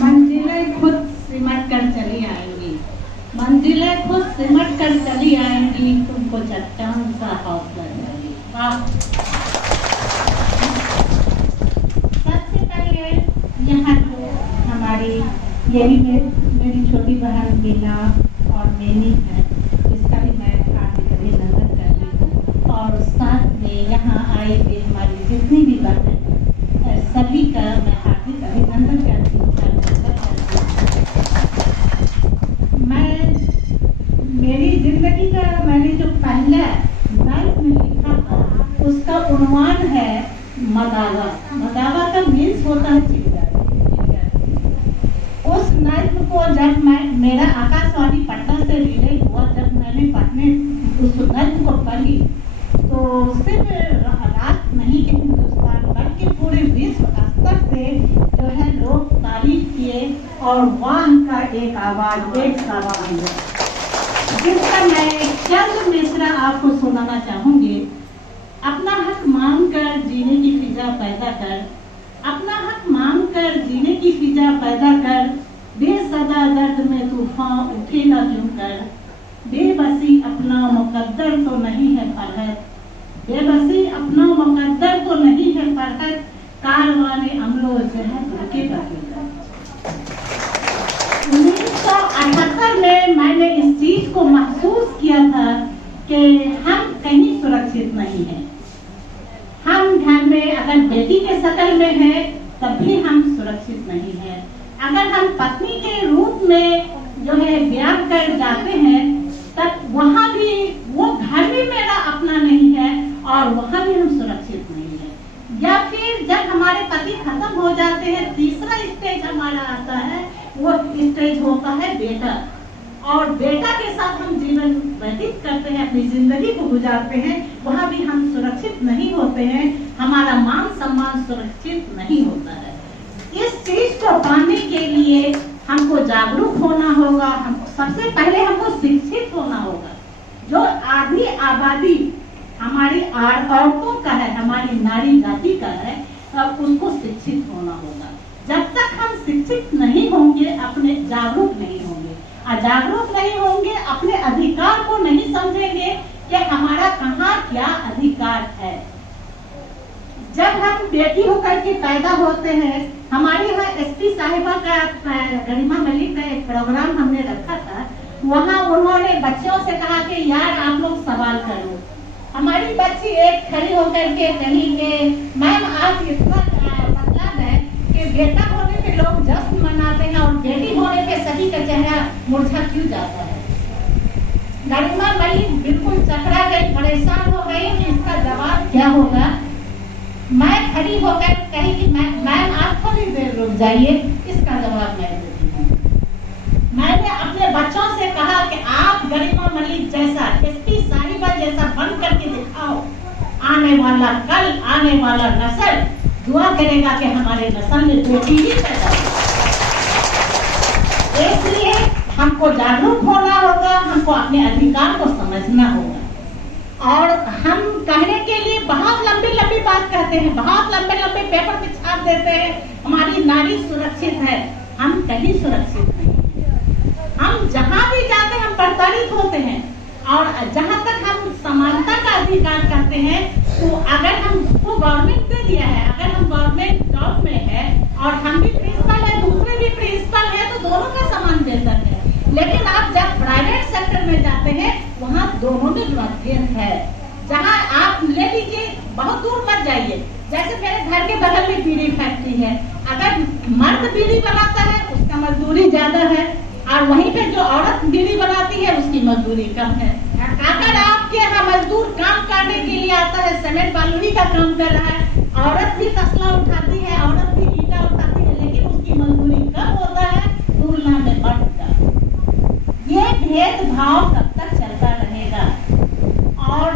मंजिलें खुद सिमट कर चली आएंगी, मंजिलें खुद सिमट कर चली आएंगी, तुमको चट्टान सा हौसला चाहिए। वाह। सबसे पहले यहाँ हमारी यही मेरी छोटी बहन बीना और मैनी है, इसका भी मैं हार्दिक अभिनंदन कर रही हूँ। और साथ में यहाँ आई हुई हमारी जितनी भी बहन सभी का मैं हार्दिक अभिनंदन करती हूँ। मैं मेरी जिंदगी का मैंने जो पहला नाइफ में लिखा था उसका उन्वान है मदावा। मदावा का मीन्स होता है चिड़िया। उस नाइफ को जब मेरा आकाशवाणी पटना से रिले हुआ, जब मैंने पढ़ने उस नाइफ को पढ़ी तो सिर्फ राष्ट्र नहीं कि हिंदुस्तान बल्कि पूरे विश्व स्तर से जो है लोग तारीफ किए और वाह का एक आवाज एक सवाल जिसका मैं चंद मिश्रा आपको सुनाना चाहूंगी। अपना हक मांग कर जीने की फिजा पैदा कर, अपना हक मांग कर जीने की फिजा पैदा कर, बेसदा दर्द में तूफान उठे ना क्यों कर, बेबसी अपना मुकद्दर तो नहीं है फरहत, बेबसी अपना मुकद्दर तो नहीं है फरहत, कारवाने अमलो जहर रुके बकेगा। 1978 में मैंने इस चीज को महसूस किया था कि हम कहीं सुरक्षित नहीं हैं। हम घर में अगर बेटी के शक्ल में है तब भी हम सुरक्षित नहीं हैं। अगर हम पत्नी के रूप में जो है ब्याह कर जाते हैं तब वहाँ भी वो घर भी मेरा अपना नहीं है और वहाँ भी हम सुरक्षित नहीं है। या फिर जब हमारे पति खत्म हो जाते हैं तीसरा स्टेज हमारा आता है, वो स्टेज होता है बेटा। और बेटा के साथ हम जीवन व्यतीत करते हैं, अपनी जिंदगी को गुजारते हैं, वहाँ भी हम सुरक्षित नहीं होते हैं, हमारा मान सम्मान सुरक्षित नहीं होता है। इस चीज को पाने के लिए हमको जागरूक होना होगा, हम सबसे पहले हमको शिक्षित होना होगा। जो आधी आबादी हमारी औरतों का है, हमारी नारी जाति का है, तब उसको शिक्षित होना होगा। जब तक हम शिक्षित नहीं होंगे, अपने जागरूक नहीं होंगे, अजागरूक नहीं होंगे, अपने अधिकार को नहीं समझेंगे कि हमारा कहाँ क्या अधिकार है। जब हम बेटी होकर के पैदा होते हैं, हमारे यहाँ एसपी साहिबा का गरिमा मलिक का एक प्रोग्राम हमने रखा था, वहाँ उन्होंने बच्चों से कहा कि यार आप लोग सवाल करो। हमारी बच्ची एक खड़ी होकर के कही कि मैम आज इतना मतलब है कि बेटा होने पे लोग जश्न मनाते हैं और बेटी होने पे सभी का चेहरा मुरझा क्यों जाता है। गरिमा मलिक बिल्कुल चकरा गई, परेशान हो गई कि इसका जवाब क्या होगा। मैं खड़ी होकर कही कि मैम आप थोड़ी देर रुक जाइए, इसका जवाब मैं देती हूँ। मैंने अपने बच्चों से कहा कि आप गरिमा मलिक जैसा, एसपी साहिबा जैसा बन करके दिखाओ। आने वाला कल, आने वाला नस्ल दुआ करेगा कि हमारे नस्ल में बेटी ही पैदा हो। इसलिए हमको जागरूक होना होगा, हमको अपने अधिकार को समझना होगा। और हम कहने के लिए बहुत लंबी लंबी बात कहते हैं, बहुत लंबे लंबे पेपर पे छाप देते हैं, हमारी नारी सुरक्षित है। हम कहीं सुरक्षित नहीं। हम जहाँ भी जाते हैं हम प्रताड़ित होते हैं। और जहाँ तक हम समानता का अधिकार करते हैं, तो अगर हमको गवर्नमेंट ने दिया है, अगर हम गवर्नमेंट जॉब में है और हम भी प्रिंसिपल है, दूसरे भी प्रिंसिपल है, तो दोनों का समान वेतन है। लेकिन आप जब प्राइवेट सेक्टर में जाते हैं वहाँ दोनों में मतभेद है। जहाँ आप ले लीजिए, बहुत दूर मत जाइए, जैसे मेरे घर के बगल में बीड़ी फैक्ट्री है, अगर मर्द बीड़ी बनाता है उसका मजदूरी ज्यादा है और वहीं पे जो औरत बीड़ी बनाती है उसकी मजदूरी कम है। अगर आपके यहाँ मजदूर काम करने के लिए आता है, सीमेंट बालूनी का काम कर रहा है, औरत भी तसला उठाती है, औरत भी ईटा उठाती है, लेकिन उसकी मजदूरी कम होता है तुलना में मर्द का। ये भेदभाव कब तक चलता रहेगा। और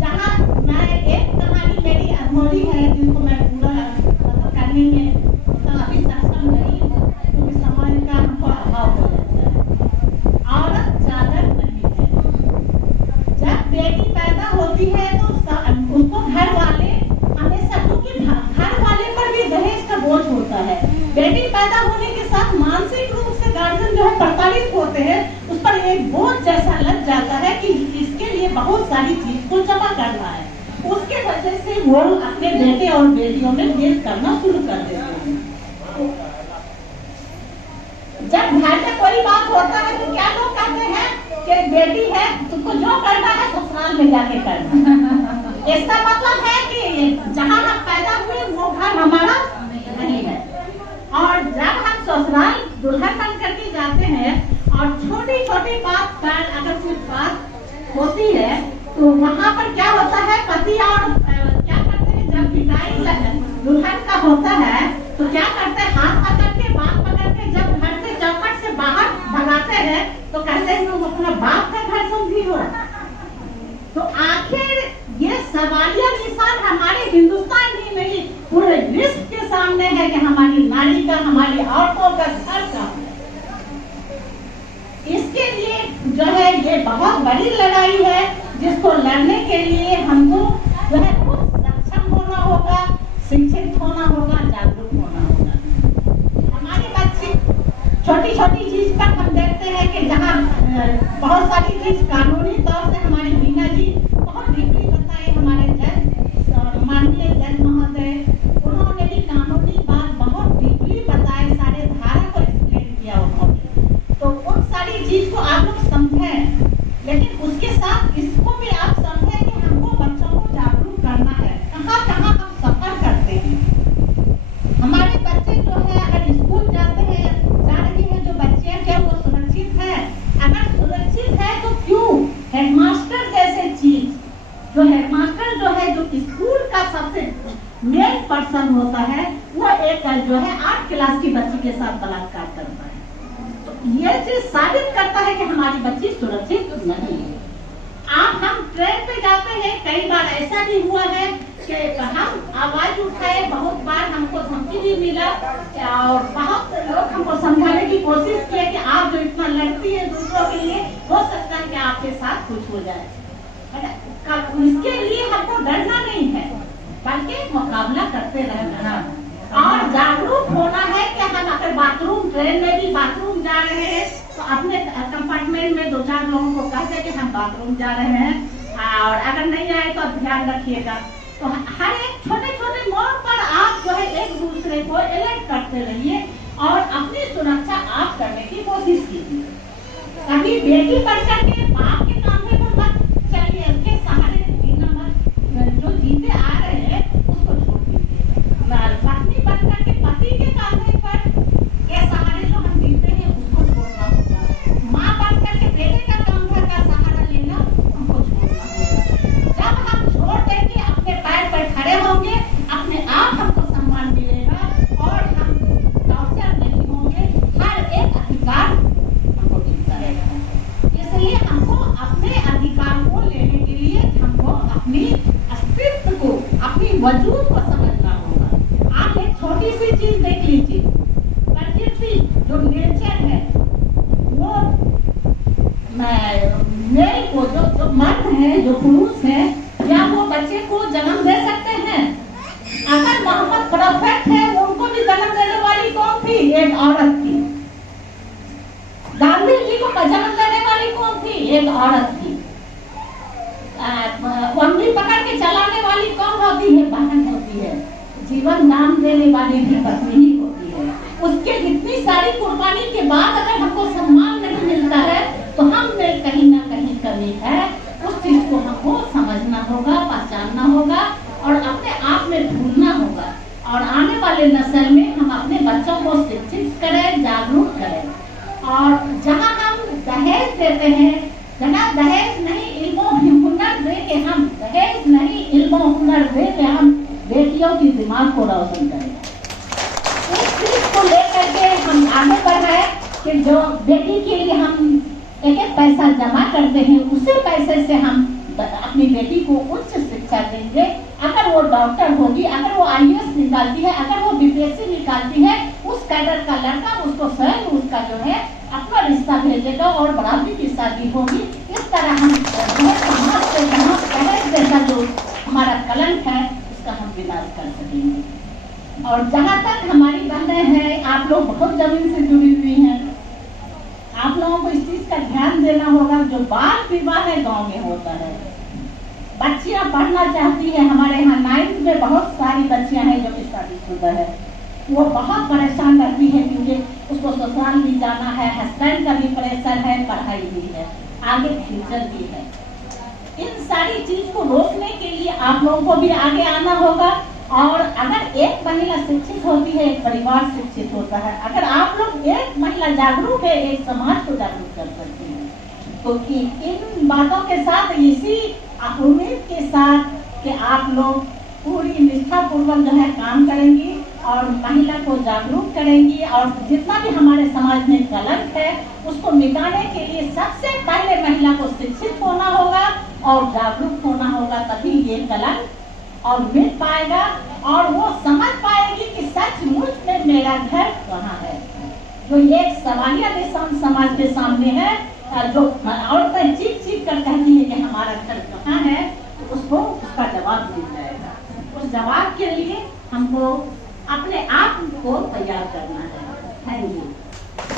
जहाँ मैं एक कहानी मेरी अधूरी है जिनको मैं पूरा करने में अभी सक्षम नहीं हूँ, क्योंकि समाज का हमको अभाव हो जाता है। औरत चादर नहीं है। जब बेटी पैदा होती है तो उसको घर वाले हमेशा, क्योंकि घर वाले पर भी दहेज बेटी पैदा होने के साथ मानसिक रूप से गार्जियन जो है प्रताड़ित होते हैं, उस पर एक बोझ जैसा लग जाता है कि इसके लिए बहुत सारी चीज को जमा करना है। उसके वजह से वो अपने बेटे और बेटियों में भेद करना शुरू कर देते हैं। जब घर में कोई बात होता है तो क्या लोग कहते हैं कि बेटी है तुमको जो करना है ससुराल में जाके करना। इसका मतलब है कि जहाँ हम पैदा हुए वो घर हमारा नहीं है। और जब हम ससुराल दुल्हन बन करके जाते हैं और छोटी छोटी बात पर अगर कुछ बात होती है तो वहाँ पर क्या होता है, पति और क्या करते हैं, जब विदाई दुल्हन का होता है तो क्या करते हैं, हाथ पकड़ के बात पकड़ के जब घर से चौखट से बाहर भगाते हैं तो कहते हैं तुम अपना बाप का घर समझी हो। तो आखिर ये सवालिया निशान हमारे हिंदुस्तान ही नहीं पूरे विश्व के सामने है कि हमारी नारी का, हमारी औरतों का घर का। इसके लिए जो है ये बहुत बड़ी लड़ाई है, जिसको लड़ने के लिए हमको जो है खुद सक्षम होना होगा, शिक्षित होना होगा, जागरूक होना होगा। हमारे बच्चे छोटी छोटी चीज पर हम देखते हैं कि जहाँ बहुत सारी चीज कानूनी तौर से हमारी मीना जी बहुत डीपली बताए, हमारे जज माननीय जज महोदय उन्होंने भी कानूनी बात बहुत डीपली बताए, सारे धारा को एक्सप्लेन किया उन्होंने। तो उन सारी चीज को आप लोग समझें, लेकिन उसके साथ इसको भी आप समझें कि हमको बच्चों को जागरूक करना है। कहाँ कहाँ हम सफर करते हैं, हमारे बच्चे जो है अगर स्कूल जाते हैं, जा रही है जो बच्चियां, क्या वो सुरक्षित है? अगर सुरक्षित है तो क्यों हेडमास्टर जैसे चीज, जो हेडमास्टर जो है जो स्कूल का सबसे मेन पर्सन होता है, वो एक जो है 8 क्लास की बच्ची के साथ बलात्कार करता है। ये चीज साबित करता है कि हमारी बच्ची सुरक्षित नहीं है। आप हम ट्रेन पे जाते हैं, कई बार ऐसा भी हुआ है कि हम आवाज उठाए, बहुत बार हमको धमकी भी मिला और बहुत लोग हमको समझाने की कोशिश किए कि आप जो इतना लड़ती है दूसरों के लिए, हो सकता है कि आपके साथ कुछ हो जाए। इसके लिए हमको डरना नहीं है, बल्कि मुकाबला करते रहना और जागरूक होना है कि हम अगर बाथरूम, ट्रेन में भी बाथरूम जा रहे हैं तो अपने कंपार्टमेंट में 2-4 लोगों को कहते हैं कि हम बाथरूम जा रहे हैं, और अगर नहीं आए तो ध्यान रखिएगा। तो हर एक छोटे छोटे मोड़ पर आप जो है एक दूसरे को अलर्ट करते रहिए और अपनी सुरक्षा आप करने की कोशिश कीजिए। कभी बेटी बढ़कर के बाप के कांधे पर मत चलिए, उसके सहारे जीना मत, जो जीते आ रहे हैं उसको छोड़ दीजिए। पत्नी बनकर के पति के कांधे पर के सहारे जो हम जीते हैं उसको छोड़ना होगा। माँ बनकर के बेटे का कांधे का सहारा लेना हमको छोड़ना होगा। जब हम छोड़ देंगे, अपने पैर पर खड़े होंगे, अपने आप हमको सम्मान मिलेगा और हम टॉर्चर नहीं होंगे, हर एक अधिकार हमको मिलता रहेगा। इसलिए हमको अपने अधिकार को लेने के लिए हमको अपनी अस्तित्व को, अपनी वजूद को समझना होगा। आप एक छोटी सी चीज देख लीजिए, प्रकृति जो नेचर है, वो मेल को जो मर्द है, जो पुरुष है, क्या वो बच्चे को जन्म दे सकते हैं? अगर मोहम्मद प्रोफेट है, उनको भी जन्म देने वाली कौन थी? एक औरत थी। गांधी जी को जन्म देने वाली कौन थी? एक औरत थी। उंगली पकड़ के चलाने वाली कौन होती है? बहन होती है। जीवन दान देने वाली भी पत्नी ही होती है। उसके इतनी सारी कुर्बानी के बाद अगर हमको सम्मान नहीं मिलता है तो हम में कहीं ना कहीं कमी है। उस चीज को हमको समझना होगा, पहचानना होगा और अपने आप में ढूंढना होगा। और आने वाले नस्ल में हम अपने बच्चों को शिक्षित करें, जागरूक करें। और जहाँ हम दहेज देते हैं, जहाँ दहेज नहीं इल्मो हुनर दे के, हम दहेज नहीं इल्मो हुनर दे के हम बेटियों की दिमाग को रोशन करें। इस चीज को लेकर के हम आगे बढ़ रहे हैं कि जो बेटी के लिए हम एक पैसा जमा करते हैं, उसी पैसे से हम अपनी बेटी को उच्च शिक्षा देंगे। अगर वो डॉक्टर होगी, अगर वो IAS निकालती है, अगर वो BPSC निकालती है, उस कैडर का लड़का उसको स्वयं उसका जो है अपना रिश्ता भेजेगा और बराबरी की शादी होगी। इस तरह हम समाज से दहेज जैसा जो हमारा कलंक है उसका हम विनाश कर सकेंगे। और जहाँ तक हमारी बहनें हैं, आप लोग बहुत जमीन से जुड़ी हुई हैं, आप लोगों को इस चीज का ध्यान देना होगा। जो बाल विवाह है गांव में होता है, बच्चियां पढ़ना चाहती है, हमारे यहाँ 9th में बहुत सारी बच्चियां हैं जो कि शादीशुदा है, वो बहुत परेशान रहती है क्योंकि उसको ससुराल भी जाना है, हस्बैंड का भी प्रेशर है, पढ़ाई भी है, आगे फ्यूचर भी है। इन सारी चीज को रोकने के लिए आप लोगों को भी आगे आना होगा। और अगर एक महिला शिक्षित होती है, एक परिवार शिक्षित होता है। अगर आप लोग एक महिला जागरूक है, एक समाज को जागरूक कर सकती है। तो इन बातों के साथ, इसी उम्मीद के साथ कि आप लोग पूरी निष्ठा पूर्वक जो है काम करेंगी और महिला को जागरूक करेंगी, और जितना भी हमारे समाज में कलंक है उसको मिटाने के लिए सबसे पहले महिला को शिक्षित होना होगा और जागरूक होना होगा, तभी ये कलंक और मिट पाएगा और वो समझ पाएगी कि सचमुच में मेरा घर कहाँ है। जो ये सवालिया निशान समाज के सामने है, जो औरतें चीख कर कहती है कि हमारा घर कहाँ है, तो उसको उसका जवाब मिल जाएगा। उस जवाब के लिए हमको अपने आप को तैयार करना है। Thank you.